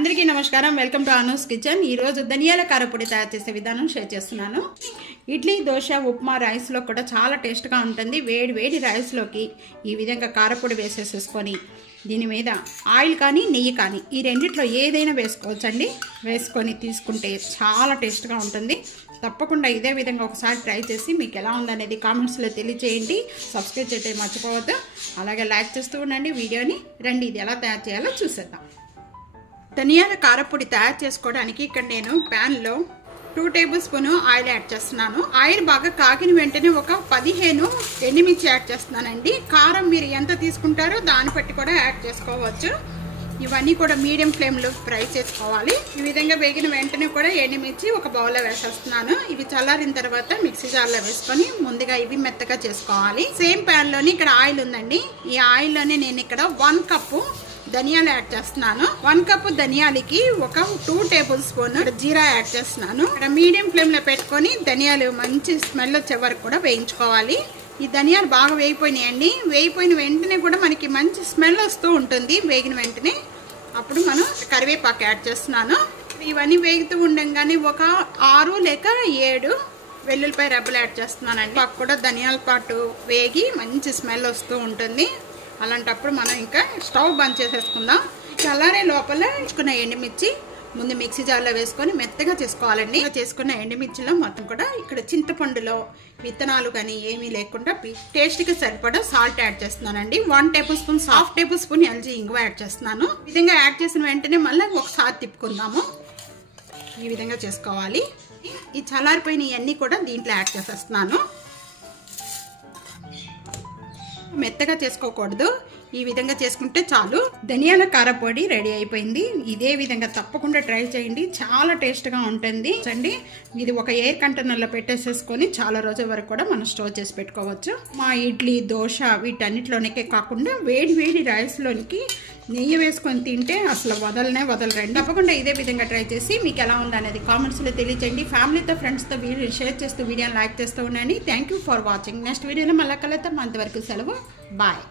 అందరికీ నమస్కారం welcome to Anu's kitchen. ఈ రోజు ధనియాల కారపొడి తయారు చేసే విధానం షేర్ చేస్తున్నాను। ఇడ్లీ దోశ ఉప్మా రైస్ లో కూడా చాలా టేస్ట్ గా ఉంటుంది। వేడి వేడి రైస్ లోకి ఈ విధంగా కారపొడి వేసేసుకొని దీని మీద ఆయిల్ కానీ నెయ్యి కానీ ఈ రెండిట్లో ఏదైనా వేసుకోవచ్చండి। వేసుకొని తీసుకుంటే చాలా టేస్ట్ గా ఉంటుంది। తప్పకుండా ఇదే విధంగా ఒకసారి ట్రై చేసి మీకు ఎలా ఉందనేది కామెంట్స్ లో తెలియజేయండి। సబ్స్క్రైబ్ చేయడం మర్చిపోవద్దు, అలాగే లైక్ చేస్తూ ఉండండి వీడియోని। రండి ఇది ఎలా తయారు చేయాలో చూసేద్దాం। ధనియాల కారపొడి తయారు చేసుకోవడానికి ఇక్కడ నేను ప్యాన్ లో 2 టేబుల్ స్పూన్ ఆయిల్ యాడ్ చేస్తున్నాను। ఆయిల్ బాగా కాగిన వెంటనే ఒక 15 ఎండుమిర్చి యాడ్ చేస్తున్నానండి। కారం మీరు ఎంత తీసుకుంటారో దాన్ని బట్టి కూడా యాడ్ చేసుకోవచ్చు। ఇవన్నీ కూడా మీడియం ఫ్లేమ్ లో ఫ్రై చేసుకోవాలి। ఈ విధంగా వేగిన వెంటనే కూడా ఎండుమిర్చి ఒక బౌల్ లో వేసేస్తున్నాను। ఇవి చల్లారిన తర్వాత మిక్సీ జార్ లో వేసుకొని ముందుగా ఇవి మెత్తగా చేసుకోవాలి। సేమ్ ప్యాన్ లోని ఇక్కడ ఆయిల్ ఉందండి। ఈ ఆయిల్ లోనే నేను ఇక్కడ 1 కప్పు ధనియాలు యాడ్ చేస్తున్నాను। 1 కప్పు ధనియాలకి ఒక 2 టేబుల్ స్పూన్ జీరా యాడ్ చేస్తున్నాను। ఇక్కడ మీడియం ఫ్లేమ్ లో పెట్టుకొని ధనియాలు మంచి స్మెల్ వచ్చే వరకు కూడా వేయించుకోవాలి। ఈ ధనియాలు బాగా వేగిపోయినాయండి। వేగిపోయిన వెంటనే కూడా మనకి మంచి స్మెల్ వస్తూ ఉంటుంది। వేగిన వెంటనే అప్పుడు మనం కరివేపాకు యాడ్ చేస్తున్నాను। ఇవన్నీ వేగుతూ ఉండగానే ఒక 6 లేక 7 వెల్లుల్లిపాయ రెబ్బలు యాడ్ చేస్తున్నానండి। పాకు కూడా ధనియాల పాటు వేగి మంచి స్మెల్ వస్తూ ఉంటుంది। అలాంటప్పుడు మనం ఇంకా స్టవ్ బంద్ చేసేసుకుందాం। చల్లారే లోపల వేసుకున్న ఎండుమిర్చి ముందు మిక్సీ జార్లో వేసుకొని మెత్తగా చేసుకోవాలండి। చేసుకున్న ఎండుమిర్చిలో మొత్తం కూడా ఇక్కడ చింతపండులో విత్తనాలు కానీ ఏమీ లేకుండా టేస్ట్కి సరిపడా సాల్ట్ యాడ్ చేస్తున్నానండి। 1 table spoon half table spoon LG ఇంగువ యాడ్ చేస్తున్నాను। ఈ విధంగా యాడ్ చేసిన వెంటనే మళ్ళీ ఒకసారి తిప్పుకుందాము। ఈ విధంగా చేసుకోవాలి। ఈ చల్లారిపోయిన ఇవన్నీ కూడా దీంట్లో యాడ్ చేసేస్తున్నాను। మెత్తగా చేసుకోకూడదు, ఈ విధంగా చేసుకుంటే చాలు। ధనియాల కారపొడి రెడీ అయిపోయింది। ఇదే విధంగా తప్పకుండా ట్రై చేయండి, చాలా టేస్ట్ గా ఉంటుంది అండి। ఇది ఒక ఎయిర్ కంటైనర్ లో పెట్టేసేసుకొని చాలా రోజుల వరకు కూడా మనం స్టోర్ చేసి పెట్టుకోవచ్చు। మా ఇడ్లీ దోశ వీటన్నిటిలోనికే కాకుండా వేడి వేడి రైస్ లోనికి నెయ్యి వేసుకొని తింటే అసలు వదలరండి। తప్పకుండా ఇదే విధంగా ట్రై చేసి మీకు ఎలా ఉందనేది కామెంట్స్ లో తెలియజేయండి। ఫ్యామిలీతో ఫ్రెండ్స్ తో వీడియో షేర్ చేస్తూ వీడియోని లైక్ చేస్తూ ఉండండి। Thank you for watching. Next వీడియోలో మళ్ళీ కలుద్దాం, అంతవరకు సెలవు, బాయ్।